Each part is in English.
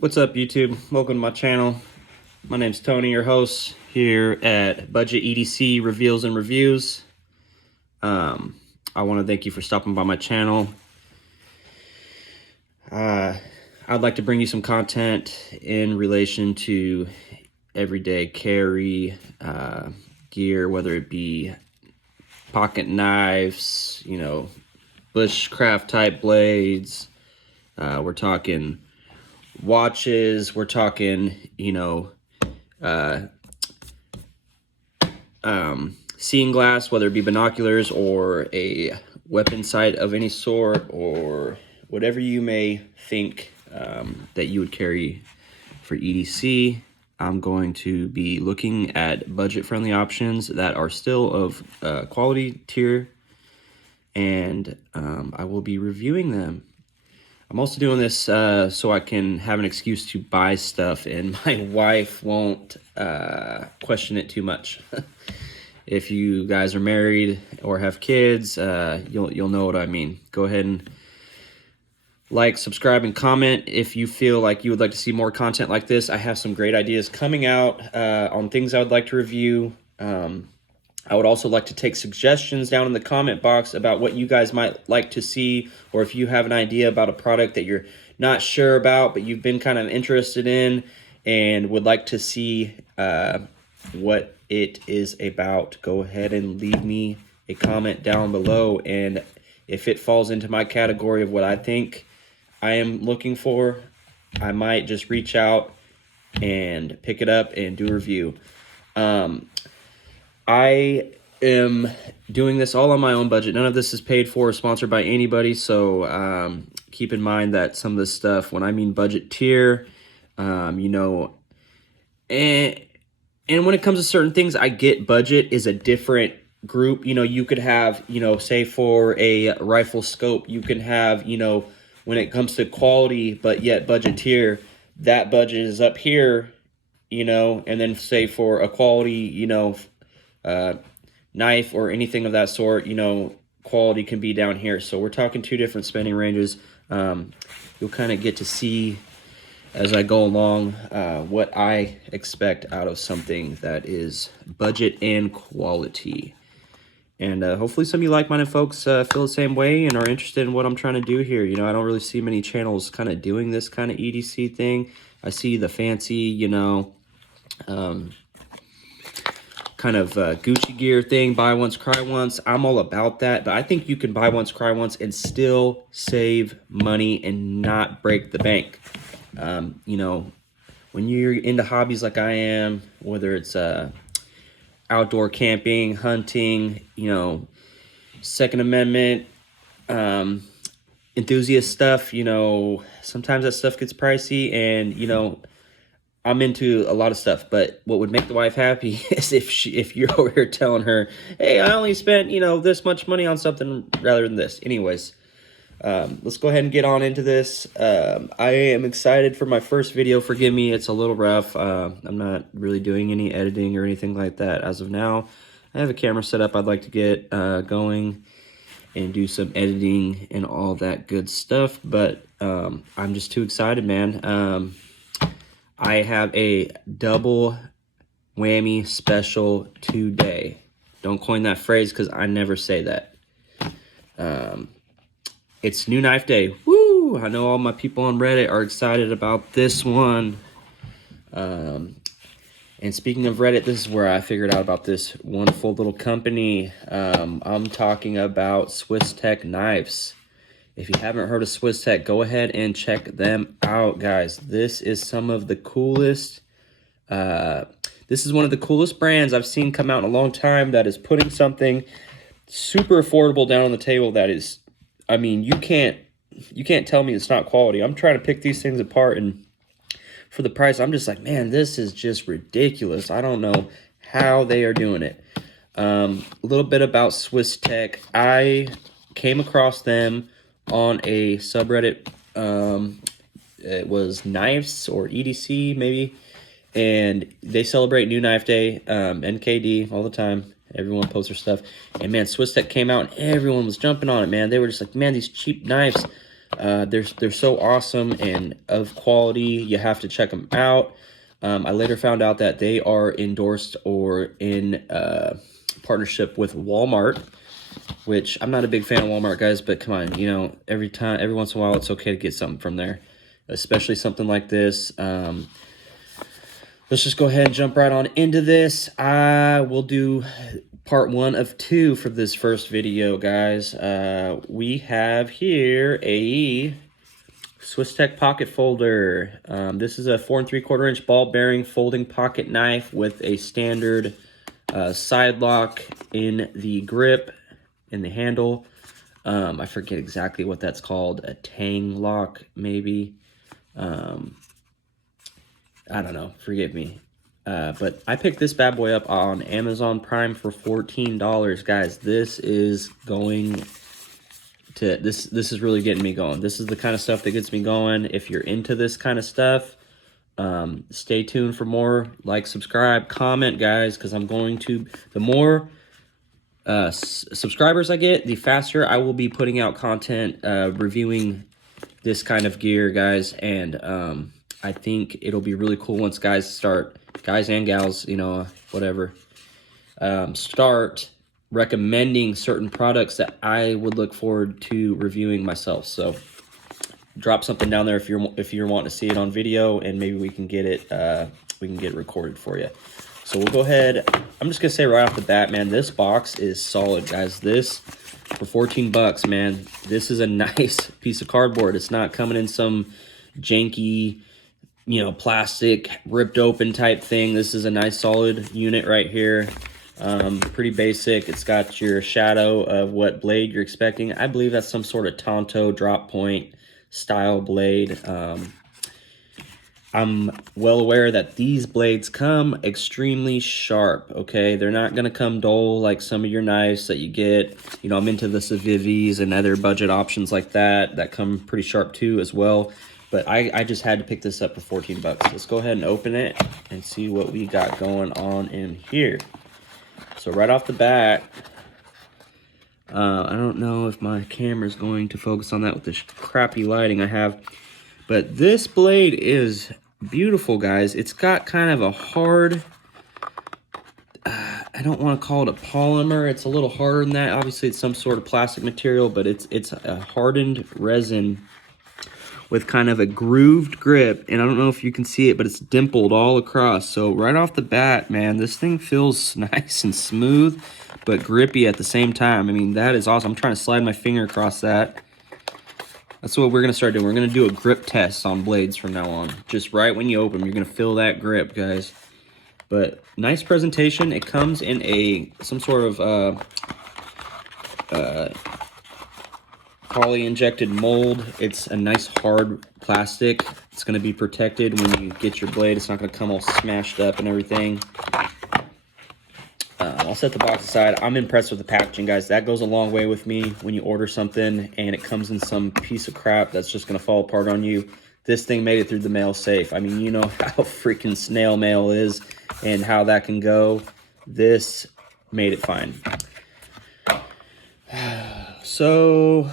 What's up, YouTube? Welcome to my channel. My name's Tony, your host here at Budget EDC Reveals and Reviews. I want to thank you for stopping by my channel. I'd like to bring you some content in relation to everyday carry gear, whether it be pocket knives, bushcraft type blades. We're talking watches, we're talking, seeing glass, whether it be binoculars or a weapon sight of any sort, or whatever you may think that you would carry for EDC. I'm going to be looking at budget-friendly options that are still of quality tier, and I will be reviewing them. I'm also doing this so I can have an excuse to buy stuff and my wife won't question it too much. If you guys are married or have kids, you'll know what I mean. Go ahead and like, subscribe, and comment if you feel like you would like to see more content like this. I have some great ideas coming out on things I would like to review. I would also like to take suggestions down in the comment box about what you guys might like to see, or if you have an idea about a product that you're not sure about, but you've been kind of interested in and would like to see what it is about. Go ahead and leave me a comment down below, and if it falls into my category of what I think I am looking for, I might just reach out and pick it up and do a review. I am doing this all on my own budget. None of this is paid for or sponsored by anybody, so keep in mind that some of this stuff, when I mean budget tier, and when it comes to certain things, I get budget is a different group. You could have, say for a rifle scope, you can have, when it comes to quality, but yet budget tier, that budget is up here, and then say for a quality, knife or anything of that sort, quality can be down here. So we're talking two different spending ranges. You'll kind of get to see as I go along what I expect out of something that is budget and quality. And hopefully some of you like-minded folks feel the same way and are interested in what I'm trying to do here. I don't really see many channels kind of doing this kind of EDC thing. I see the fancy, kind of Gucci gear thing, buy once, cry once. I'm all about that, but I think you can buy once, cry once, and still save money and not break the bank. When you're into hobbies like I am, whether it's outdoor camping, hunting, Second Amendment, enthusiast stuff, sometimes that stuff gets pricey, and, I'm into a lot of stuff, but what would make the wife happy is if you're over here telling her, hey, I only spent, this much money on something rather than this. Anyways, let's go ahead and get on into this. I am excited for my first video. Forgive me, it's a little rough. I'm not really doing any editing or anything like that as of now. I have a camera set up I'd like to get going and do some editing and all that good stuff, but I'm just too excited, man. I have a double whammy special today. Don't coin that phrase because I never say that. It's New Knife Day. Woo! I know all my people on Reddit are excited about this one. And speaking of Reddit, this is where I figured out about this wonderful little company. I'm talking about Swiss Tech Knives. If you haven't heard of Swiss Tech, go ahead and check them out, guys. This is some of the coolest, this is one of the coolest brands I've seen come out in a long time that is putting something super affordable down on the table that is, you can't tell me it's not quality. I'm trying to pick these things apart, and for the price, I'm just like, man, this is just ridiculous. I don't know how they are doing it. A little bit about Swiss Tech. I came across them on a subreddit. It was Knives or EDC maybe, and they celebrate New Knife Day, NKD all the time. Everyone posts their stuff, and man, Swiss Tech came out and everyone was jumping on it, man. They were just like, man, these cheap knives, They're so awesome and of quality. You have to check them out. I later found out that they are endorsed or in partnership with Walmart, which I'm not a big fan of Walmart, guys, but come on, you know, every once in a while, it's okay to get something from there, especially something like this. Let's just go ahead and jump right on into this. I will do part 1 of 2 for this first video, guys. We have here a Swiss Tech pocket folder. This is a 4 3/4 inch ball bearing folding pocket knife with a standard side lock in the grip, in the handle. I forget exactly what that's called, a tang lock maybe. I don't know, forgive me. But I picked this bad boy up on Amazon Prime for $14, guys. This is going to, this is really getting me going. This is the kind of stuff that gets me going. If you're into this kind of stuff, stay tuned for more. Like, subscribe, comment, guys, because I'm going to, the more subscribers I get, the faster I will be putting out content reviewing this kind of gear, guys. And I think it'll be really cool once guys and gals, you know, whatever, start recommending certain products that I would look forward to reviewing myself. So drop something down there if you're wanting to see it on video, and maybe we can get it recorded for you. So we'll go ahead. I'm just gonna say right off the bat, man, this box is solid, guys. This for 14 bucks, man. This is a nice piece of cardboard. It's not coming in some janky, you know, plastic ripped open type thing. This is a nice solid unit right here. Pretty basic. It's got your shadow of what blade you're expecting. I believe that's some sort of Tonto drop point style blade. I'm well aware that these blades come extremely sharp, okay? They're not going to come dull like some of your knives that you get. You know, I'm into the Civivis and other budget options like that come pretty sharp too as well. But I just had to pick this up for 14 bucks. Let's go ahead and open it and see what we got going on in here. So right off the bat, I don't know if my camera's going to focus on that with this crappy lighting I have. But this blade is beautiful, guys. It's got kind of a hard, I don't want to call it a polymer. It's a little harder than that. Obviously, it's some sort of plastic material, but it's a hardened resin with kind of a grooved grip. And I don't know if you can see it, but it's dimpled all across. So right off the bat, man, this thing feels nice and smooth, but grippy at the same time. I mean, that is awesome. I'm trying to slide my finger across that. That's what we're going to start doing. We're going to do a grip test on blades from now on. Just right when you open them, you're going to feel that grip, guys. But nice presentation. It comes in some sort of poly-injected mold. It's a nice hard plastic. It's going to be protected when you get your blade. It's not going to come all smashed up and everything. I'll set the box aside. I'm impressed with the packaging, guys. That goes a long way with me when you order something and it comes in some piece of crap that's just going to fall apart on you. This thing made it through the mail safe. I mean, you know how freaking snail mail is and how that can go. This made it fine. So,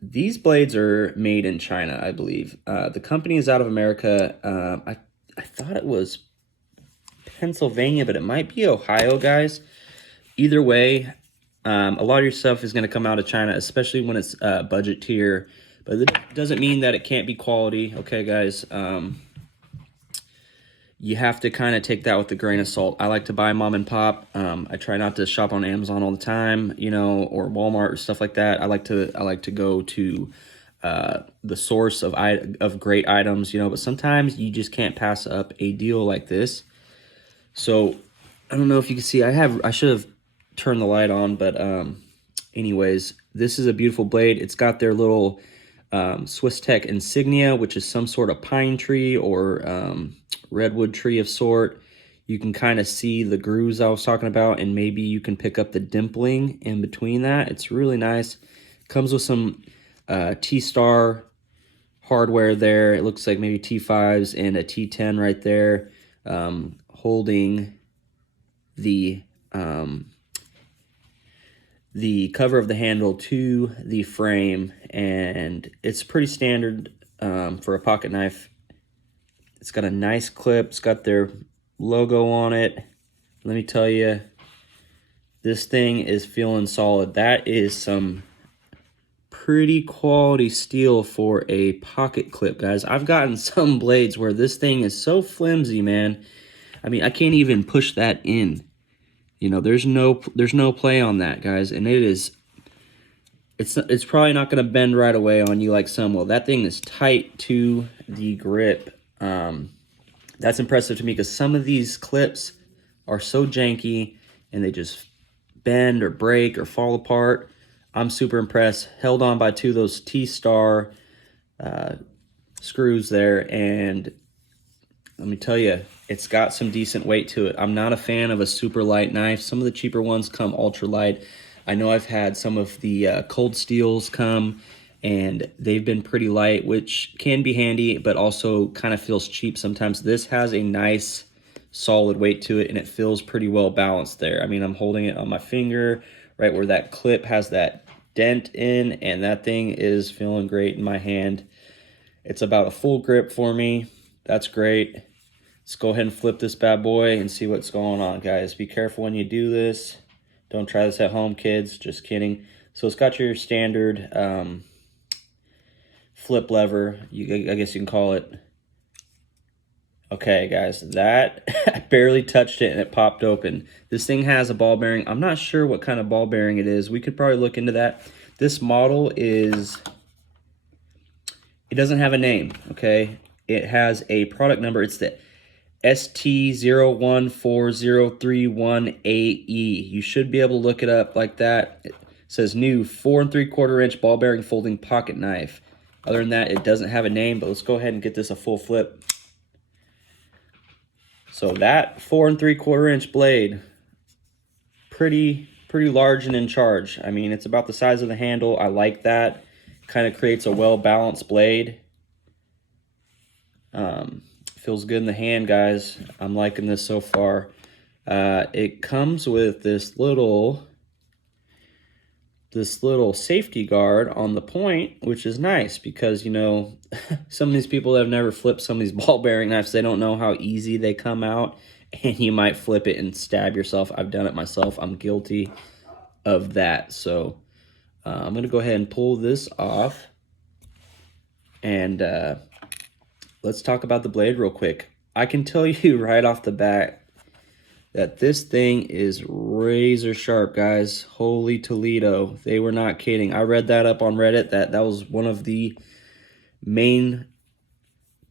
these blades are made in China, I believe. The company is out of America. I thought it was Pennsylvania, but it might be Ohio, guys. Either way, a lot of your stuff is going to come out of China, especially when it's budget tier. But it doesn't mean that it can't be quality, okay, guys? You have to kind of take that with a grain of salt. I like to buy mom and pop. I try not to shop on Amazon all the time, you know, or Walmart or stuff like that. I like to go to the source of great items, you know. But sometimes you just can't pass up a deal like this. So I don't know if you can see. I should have turned the light on, but anyways, this is a beautiful blade. It's got their little Swiss Tech insignia, which is some sort of pine tree or redwood tree of sort. You can kind of see the grooves I was talking about, and maybe you can pick up the dimpling in between that. It's really nice. Comes with some T-Star hardware there. It looks like maybe T5s and a T10 right there, holding the the cover of the handle to the frame, and it's pretty standard for a pocket knife. It's got a nice clip. It's got their logo on it. Let me tell you, this thing is feeling solid. That is some pretty quality steel for a pocket clip, guys. I've gotten some blades where this thing is so flimsy, man. I mean, I can't even push that in. You know, there's no play on that, guys, and it's probably not going to bend right away on you like some will. That thing is tight to the grip. That's impressive to me because some of these clips are so janky and they just bend or break or fall apart. I'm super impressed. Held on by 2 of those T-Star screws there, and let me tell you, it's got some decent weight to it. I'm not a fan of a super light knife. Some of the cheaper ones come ultra light. I know I've had some of the cold steels come, and they've been pretty light, which can be handy, but also kind of feels cheap sometimes. This has a nice solid weight to it, and it feels pretty well balanced there. I mean, I'm holding it on my finger right where that clip has that dent in, and that thing is feeling great in my hand. It's about a full grip for me. That's great. Let's go ahead and flip this bad boy and see what's going on, guys. Be careful when you do this. Don't try this at home, kids. Just kidding. So it's got your standard flip lever. I guess you can call it. Okay, guys, that I barely touched it and it popped open. This thing has a ball bearing. I'm not sure what kind of ball bearing it is. We could probably look into that. This model is, it doesn't have a name, okay? It has a product number. It's the ST014031AE. You should be able to look it up like that. It says new 4 3/4 inch ball bearing folding pocket knife. Other than that, it doesn't have a name, but let's go ahead and get this a full flip. So that 4 3/4 inch blade, pretty large and in charge. I mean, it's about the size of the handle. I like that. Kind of creates a well-balanced blade. Feels good in the hand, guys. I'm liking this so far. It comes with this little safety guard on the point, which is nice because, you know, some of these people that have never flipped some of these ball bearing knives, they don't know how easy they come out, and you might flip it and stab yourself. I've done it myself. I'm guilty of that. So I'm going to go ahead and pull this off, and let's talk about the blade real quick. I can tell you right off the bat that this thing is razor sharp, guys. Holy Toledo. They were not kidding. I read that up on Reddit. That was one of the main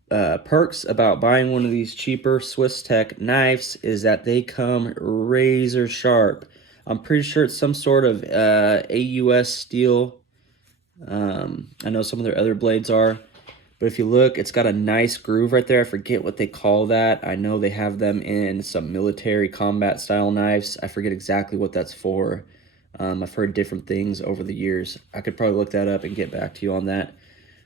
perks about buying one of these cheaper Swiss Tech knives is that they come razor sharp. I'm pretty sure it's some sort of AUS steel. I know some of their other blades are. But if you look, it's got a nice groove right there. I forget what they call that. I know they have them in some military combat style knives. I forget exactly what that's for. I've heard different things over the years. I could probably look that up and get back to you on that.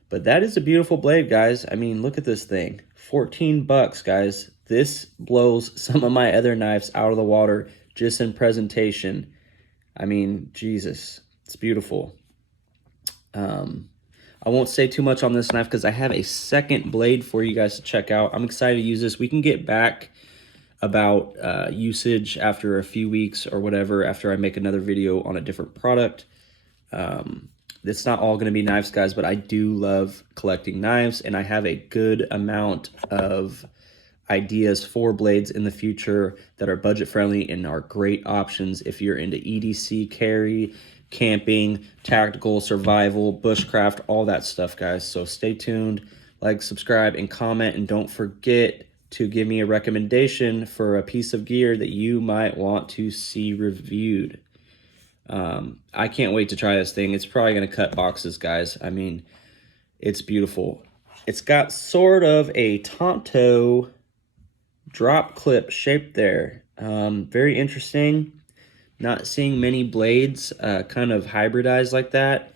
But that is a beautiful blade, guys. I mean, look at this thing. 14 bucks, guys. This blows some of my other knives out of the water just in presentation. I mean, Jesus, it's beautiful. I won't say too much on this knife because I have a second blade for you guys to check out. I'm excited to use this. We can get back about usage after a few weeks or whatever, after I make another video on a different product. It's not all going to be knives, guys, but I do love collecting knives, and I have a good amount of ideas for blades in the future that are budget friendly and are great options if you're into EDC carry, camping, tactical, survival, bushcraft, all that stuff, guys. So stay tuned, like, subscribe, and comment, and don't forget to give me a recommendation for a piece of gear that you might want to see reviewed. I can't wait to try this thing. It's probably going to cut boxes, guys. I mean, it's beautiful. It's got sort of a Tonto drop clip shape there. Very interesting. Not seeing many blades kind of hybridized like that.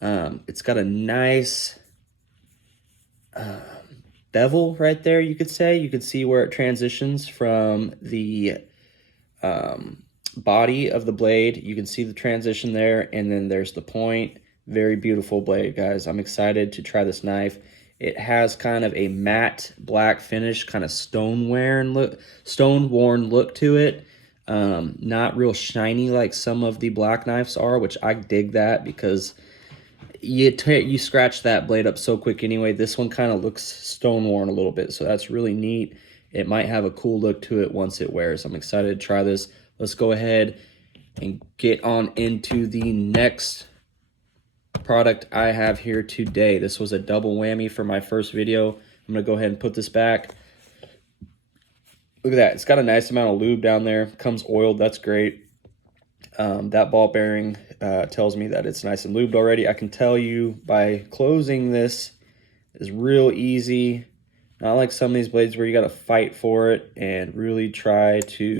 It's got a nice bevel right there, you could say. You could see where it transitions from the body of the blade. You can see the transition there, and then there's the point. Very beautiful blade, guys. I'm excited to try this knife. It has kind of a matte black finish, kind of stone-worn look to it. Not real shiny like some of the black knives are, which I dig that because you scratch that blade up so quick anyway. This one kind of looks stone-worn a little bit, so that's really neat. It might have a cool look to it once it wears. I'm excited to try this. Let's go ahead and get on into the next product I have here today. This was a double whammy for my first video. I'm gonna go ahead and put this back. Look at that, it's got a nice amount of lube down there. Comes oiled, that's great. That ball bearing tells me that it's nice and lubed already. I can tell you by closing this is real easy. Not like some of these blades where you gotta fight for it and really try to